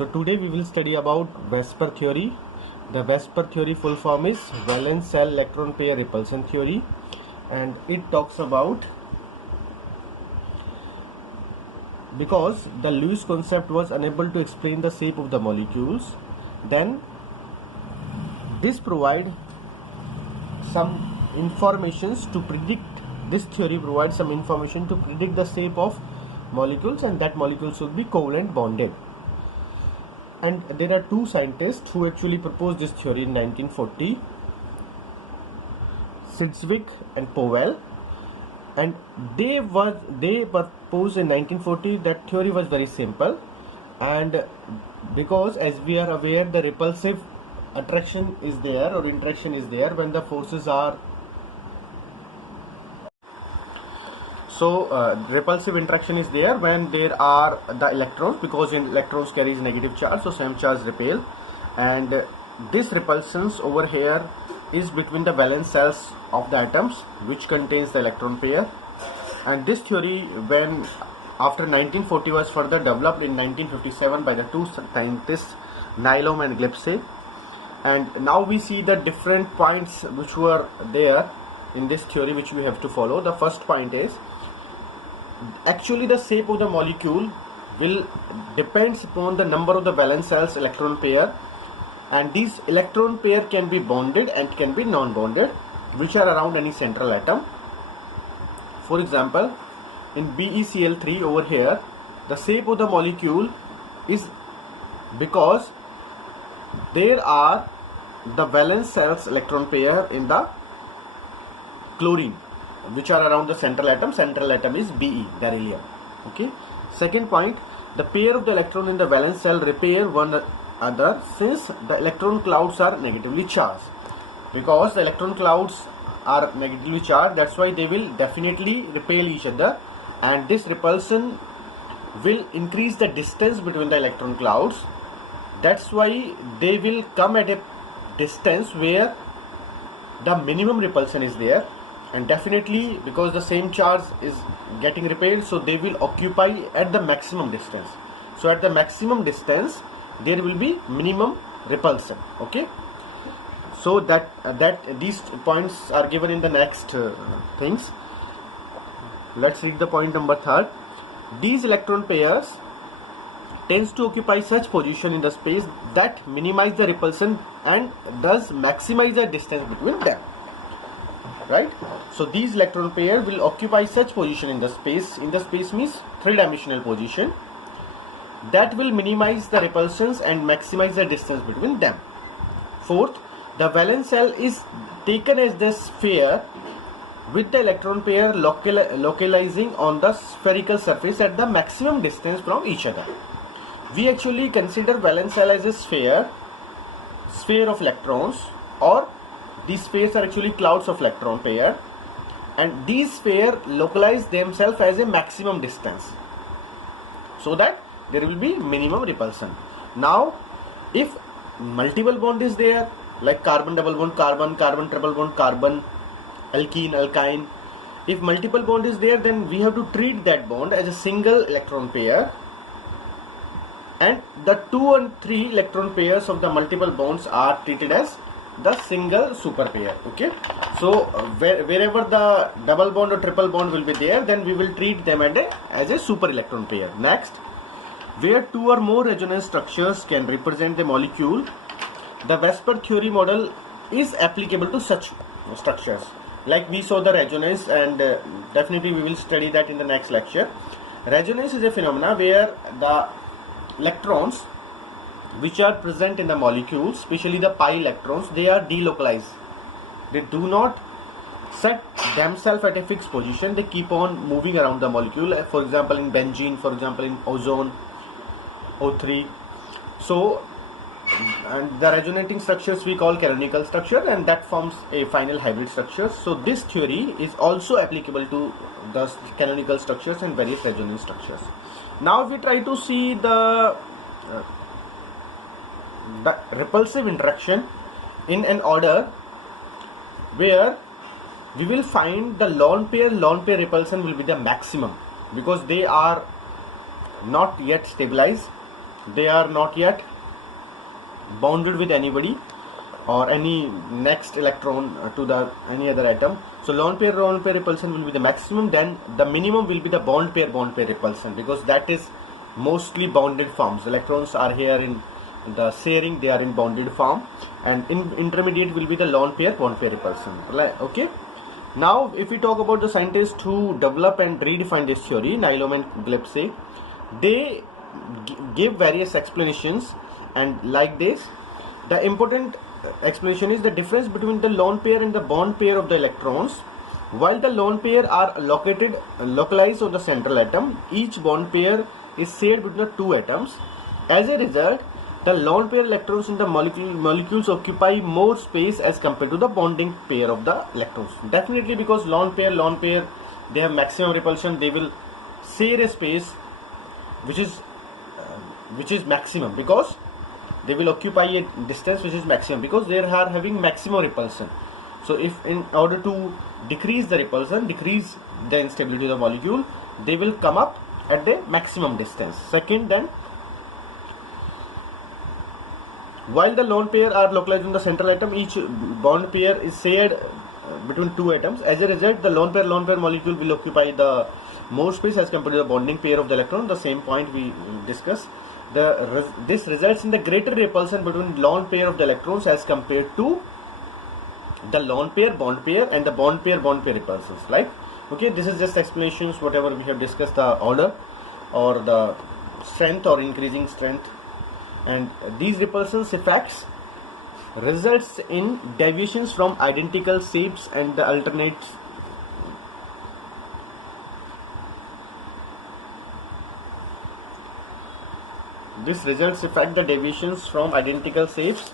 So today we will study about VSEPR theory. The VSEPR theory full form is valence shell electron pair repulsion theory, and it talks about because the Lewis concept was unable to explain the shape of the molecules, then this provide some informations to predict. This theory provides some information to predict the shape of molecules, and that molecules should be covalent bonded. And there are two scientists who actually proposed this theory in 1940, Sidgwick and Powell, and they proposed in 1940. That theory was very simple, and because as we are aware, the repulsive attraction is there or interaction is there when the forces are repulsive interaction is there when there are the electrons, because electrons carries negative charge, so same charge repel, and this repulsions over here is between the valence shells of the atoms which contains the electron pair. And this theory, when after 1940, was further developed in 1957 by the two scientists Nyholm and Gillespie. And now we see the different points which were there in this theory which we have to follow. The first point is actually the shape of the molecule will depends upon the number of the valence shells electron pair, and these electron pair can be bonded and can be non-bonded, which are around any central atom. For example, in BeCl3 over here, the shape of the molecule is because there are the valence shells electron pair in the chlorine, which are around the central atom. Central atom is Be, beryllium. Okay. Second point, the pair of the electron in the valence shell repel one another since the electron clouds are negatively charged. Because the electron clouds are negatively charged, that's why they will definitely repel each other, and this repulsion will increase the distance between the electron clouds. That's why they will come at a distance where the minimum repulsion is there, and definitely because the same charge is getting repelled, so they will occupy at the maximum distance. So at the maximum distance there will be minimum repulsion. Okay, so that these points are given in the next things. Let's read the point number 3. These electron pairs tends to occupy such position in the space that minimize the repulsion and thus maximize the distance between them. Right? So these electron pair will occupy such position in the space. In the space means three-dimensional position, that will minimize the repulsions and maximize the distance between them. Fourth, the valence shell is taken as the sphere with the electron pair localizing on the spherical surface at the maximum distance from each other. We actually consider valence shell as a sphere of electrons, or these spheres are actually clouds of electron pair, and these spheres localize themselves as a maximum distance so that there will be minimum repulsion. Now if multiple bond is there, like carbon double bond carbon, carbon triple bond carbon, alkene alkyne, if multiple bond is there, then we have to treat that bond as a single electron pair, and the 2 and 3 electron pairs of the multiple bonds are treated as the single super pair. Okay, so wherever the double bond or triple bond will be there, then we will treat them as a super electron pair. Next, where 2 or more resonance structures can represent the molecule, the VSEPR theory model is applicable to such structures. Like we saw the resonance, and definitely we will study that in the next lecture. Resonance is a phenomena where the electrons which are present in the molecules, especially the pi electrons, they are delocalized. They do not set themselves at a fixed position. They keep on moving around the molecule. For example, in benzene, for example, in ozone, O3. So, and the resonating structures we call canonical structure, and that forms a final hybrid structure. So this theory is also applicable to the canonical structures and various resonance structures. Now we try to see the repulsive interaction in an order where we will find the lone pair repulsion will be the maximum, because they are not yet stabilized. they are not yet bonded with anybody or any next electron to the any other atom. So lone pair repulsion will be the maximum. Then the minimum will be the bond pair repulsion, because that is mostly bonded forms. Electrons are here in the sharing, they are in bonded form, and in intermediate will be the lone pair repulsion. Okay. Now if we talk about the scientists who develop and redefine this theory, Nyholm and Gillespie, they give various explanations, and like this, the important explanation is the difference between the lone pair and the bond pair of the electrons. While the lone pair are localized on the central atom, each bond pair is shared between the two atoms. As a result, the lone pair electrons in the molecules occupy more space as compared to the bonding pair of the electrons. Definitely, because lone pair, they have maximum repulsion. They will share a space which is maximum, because they will occupy a distance which is maximum, because they are having maximum repulsion. So if in order to decrease the repulsion, decrease the instability of the molecule, they will come up at the maximum distance. Second, then, while the lone pair are localized in the central atom, each bond pair is shared between two atoms. As a result, the lone pair molecule will occupy the more space as compared to the bonding pair of the electron. The same point we discussed. This results in the greater repulsion between lone pair of the electrons as compared to the lone pair bond pair and the bond pair repulsions. Right? Okay, this is just explanations whatever we have discussed, the order or the strength or increasing strength, and these repulsions effects results in deviations from identical shapes and the alternate this results affect the deviations from identical shapes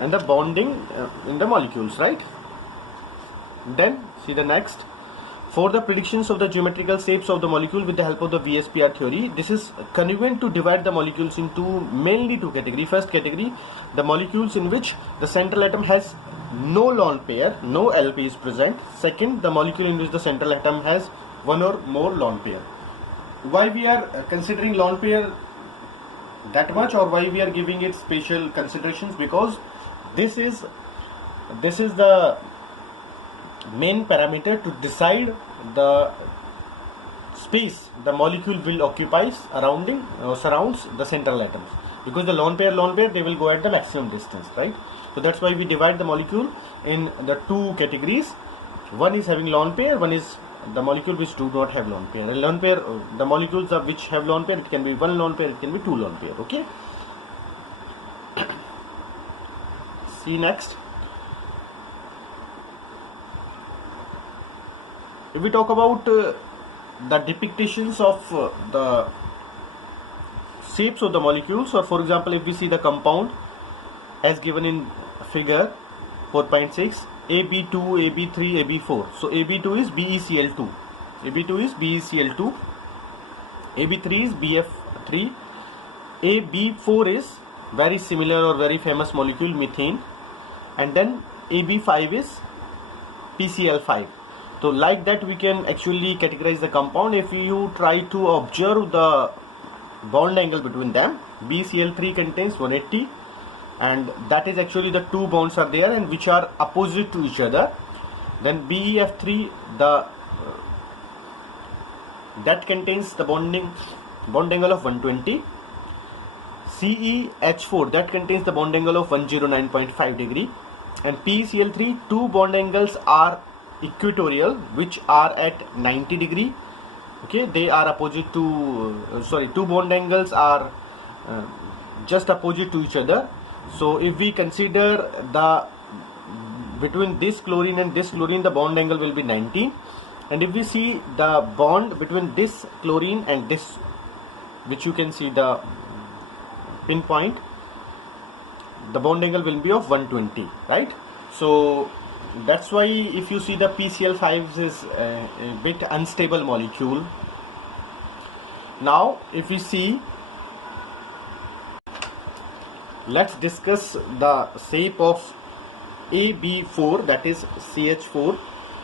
and the bonding in the molecules, right? Then see the next. For the predictions of the geometrical shapes of the molecule with the help of the VSPR theory, this is convenient to divide the molecules into mainly two categories. First category, the molecules in which the central atom has no lone pair, no LP is present. Second, the molecule in which the central atom has one or more lone pair. Why we are considering lone pair that much, or why we are giving it special considerations? Because this is the main parameter to decide the space the molecule will occupy surrounds the central atoms, because the lone pair they will go at the maximum distance, right? So that's why we divide the molecule in the two categories. One is having lone pair, one is the molecule which do not have lone pair. Lone pair, the molecules of which have lone pair, it can be one lone pair, it can be two lone pair. Okay. See next. If we talk about the depictions of the shapes of the molecules, or for example, if we see the compound as given in figure 4.6, AB2, AB3, AB4. So AB2 is BeCl2, AB2 is BeCl2, AB3 is BF3, AB4 is very similar or very famous molecule methane, and then AB5 is PCl5. So like that we can actually categorize the compound. If you try to observe the bond angle between them, BCl3 contains 180, and that is actually the two bonds are there and which are opposite to each other. Then BeF3, that contains the bond angle of 120. CeH4, that contains the bond angle of 109.5 degree, and PCl3, two bond angles are equatorial, which are at 90 degree. Okay, they are opposite to two bond angles are just opposite to each other. So if we consider the between this chlorine and this chlorine, the bond angle will be 90, and if we see the bond between this chlorine and this, which you can see the pinpoint, the bond angle will be of 120, right? So that's why if you see the PCl5 is a bit unstable molecule. Now if we see, let's discuss the shape of AB4, that is CH4.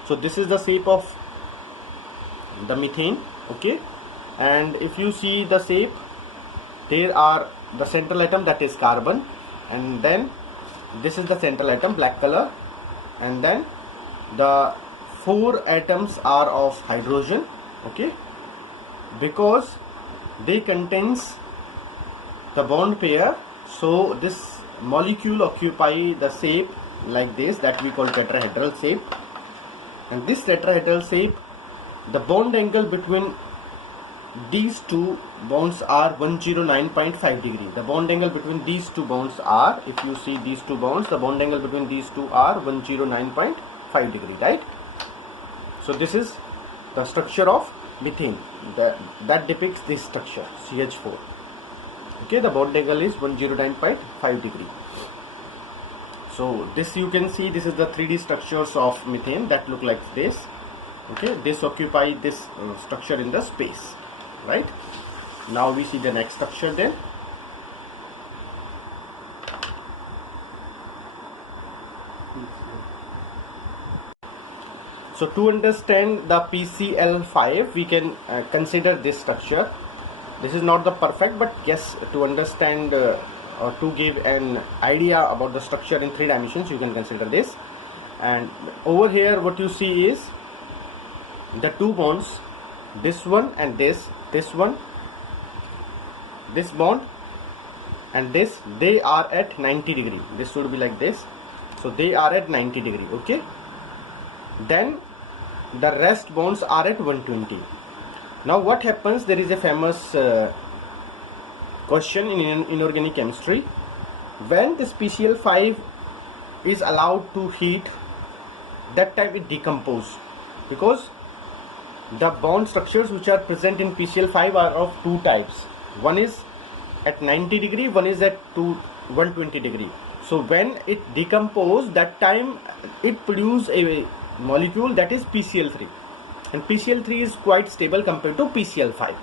So this is the shape of the methane. Okay, and if you see the shape, there are the central atom, that is carbon, and then this is the central atom, black color, and then the 4 atoms are of hydrogen. Okay, because they contains the bond pair, so this molecule occupy the shape like this, that we call tetrahedral shape. And this tetrahedral shape, the bond angle between these two bonds are 109.5 degree. The bond angle between these two bonds are, if you see these two bonds, the bond angle between these two are 109.5 degree, right? So this is the structure of methane, that depicts this structure, CH4. Okay, the bond angle is 109.5 degree. So this you can see, this is the 3D structures of methane that look like this. Okay, this occupy this structure in the space, right? Now we see the next structure then. So to understand the PCl5, we can consider this structure. This is not the perfect, but yes, to understand or to give an idea about the structure in 3 dimensions, you can consider this. And over here what you see is the 2 bonds, this one and this one, this bond and this, they are at 90 degree. This should be like this. So they are at 90 degree. Okay, then the rest bonds are at 120. Now what happens, there is a famous question in inorganic chemistry. When this PCl5 is allowed to heat, that time it decomposes, because the bond structures which are present in PCl5 are of 2 types. One is at 90 degree, one is at 120 degree. So when it decomposes, that time it produces a molecule that is PCl3, and PCl3 is quite stable compared to PCl5.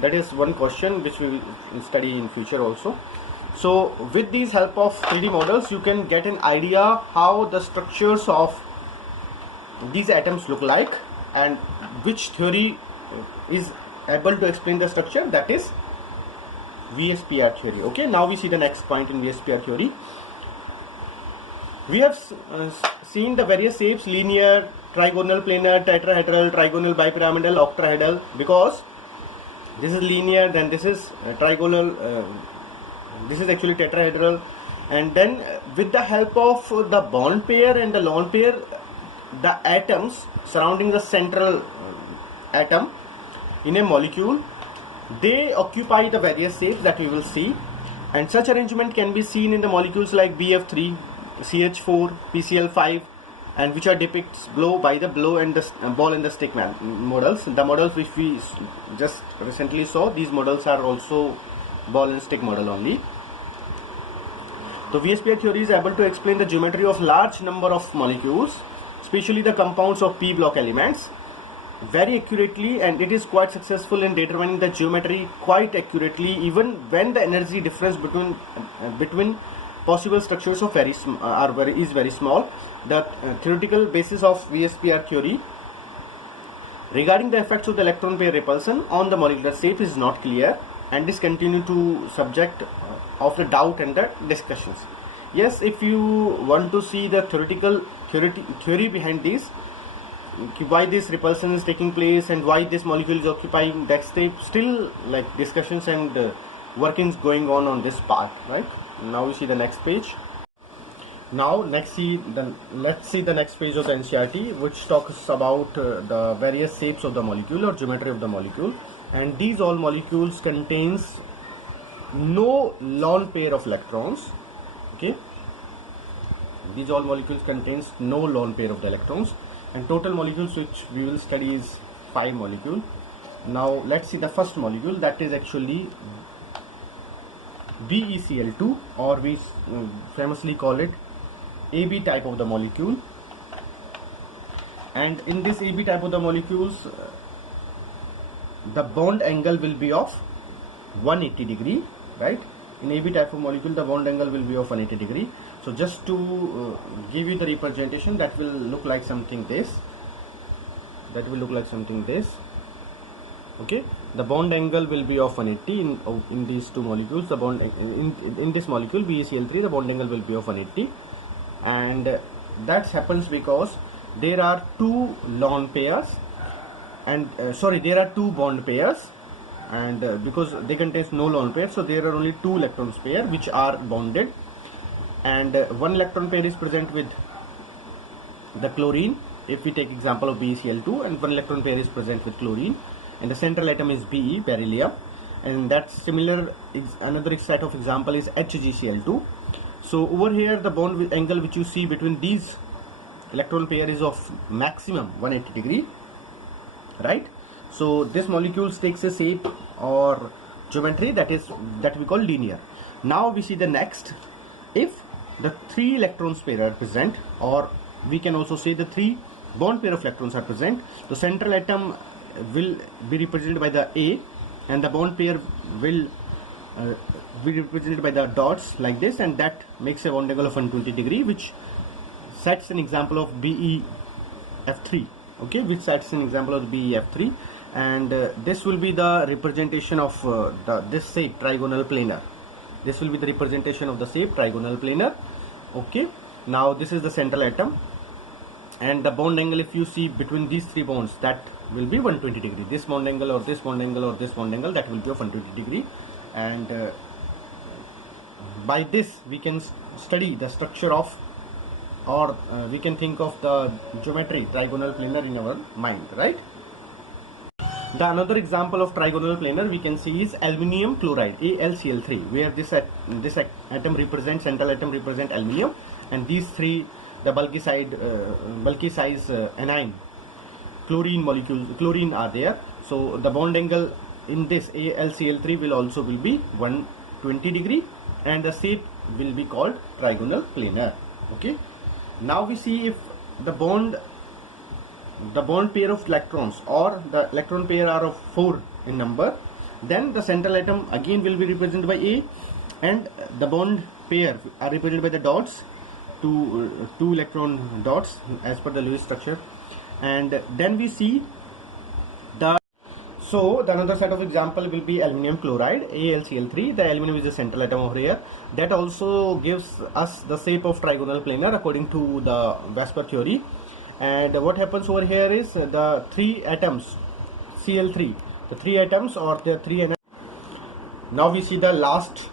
That is one question which we will study in future also. So with these help of 3D models, you can get an idea how the structures of these atoms look like and which theory is able to explain the structure, that is VSPR theory. Okay, now we see the next point in VSPR theory. We have seen the various shapes: linear, trigonal, planar, tetrahedral, trigonal, bipyramidal, octahedral. Because this is linear, then this is trigonal, this is actually tetrahedral, and then with the help of the bond pair and the lone pair, the atoms surrounding the central atom in a molecule, they occupy the various shapes that we will see. And such arrangement can be seen in the molecules like BF3, CH4, PCl5, and which are depicts by the blow and the ball and the stick models. The models which we just recently saw, these models are also ball and stick model only. So VSPR theory is able to explain the geometry of large number of molecules, especially the compounds of p block elements, very accurately, and it is quite successful in determining the geometry quite accurately, even when the energy difference between possible structures of is very small. The theoretical basis of VSPR theory regarding the effects of the electron pair repulsion on the molecular shape is not clear, and is continue to subject of the doubt and the discussions. Yes, if you want to see the theory behind this, why this repulsion is taking place and why this molecule is occupying that state, still like discussions and workings going on this part, right? Now you see the next page. Now let's see the next page of the NCERT, which talks about the various shapes of the molecule or geometry of the molecule, and these all molecules contains no lone pair of electrons. Okay, these all molecules contains no lone pair of the electrons, and total molecules which we will study is 5 molecules. Now let's see the first molecule, that is actually BeCl2, or we famously call it AB type of the molecule. And in this AB type of the molecules, the bond angle will be of 180 degree, right? In AB type of molecule, the bond angle will be of 180 degree. So just to give you the representation, that will look like something this. Okay, the bond angle will be of 180 in these two molecules. The bond in this molecule BeCl3, the bond angle will be of 180, and that happens because there are two lone pairs, and there are two bond pairs, and because they contain no lone pair, so there are only two electrons pair which are bonded, and one electron pair is present with the chlorine. If we take example of BeCl2, and one electron pair is present with chlorine, and the central atom is Be, beryllium, and that's similar. Another set of example is HgCl2. So over here the bond angle which you see between these electron pair is of maximum 180 degree, right? So this molecule takes a shape or geometry that we call linear. Now we see the next. If the three electrons pair are present, or we can also say the three bond pair of electrons are present, the central atom will be represented by the A, and the bond pair will be represented by the dots like this, and that makes a bond angle of 120 degree, which sets an example of BeF3. Okay, which sets an example of BeF3, and this will be the representation of this shape, trigonal planar. This will be the representation of the shape, trigonal planar. Okay, now this is the central atom, and the bond angle, if you see between these three bonds, that will be 120 degree. This bond angle, or this bond angle, or this bond angle, that will be of 120 degree, and by this we can study the structure of, or we can think of the geometry trigonal planar in our mind, right? The another example of trigonal planar we can see is aluminium chloride, AlCl3, where this atom represents, central atom represent aluminium, and these three, the bulky size anion chlorine molecules, chlorine are there. So the bond angle in this AlCl3 will be 120 degree, and the shape will be called trigonal planar. Okay, now we see if the bond pair of electrons, or the electron pair are of 4 in number, then the central atom again will be represented by A, and the bond pair are represented by the dots, two electron dots as per the Lewis structure. And then we see the another set of example will be aluminium chloride, AlCl3. The aluminum is the central atom over here. That also gives us the shape of trigonal planar according to the Vesper theory. And what happens over here is the three atoms, Cl3, the three atoms, or the three. Now we see the last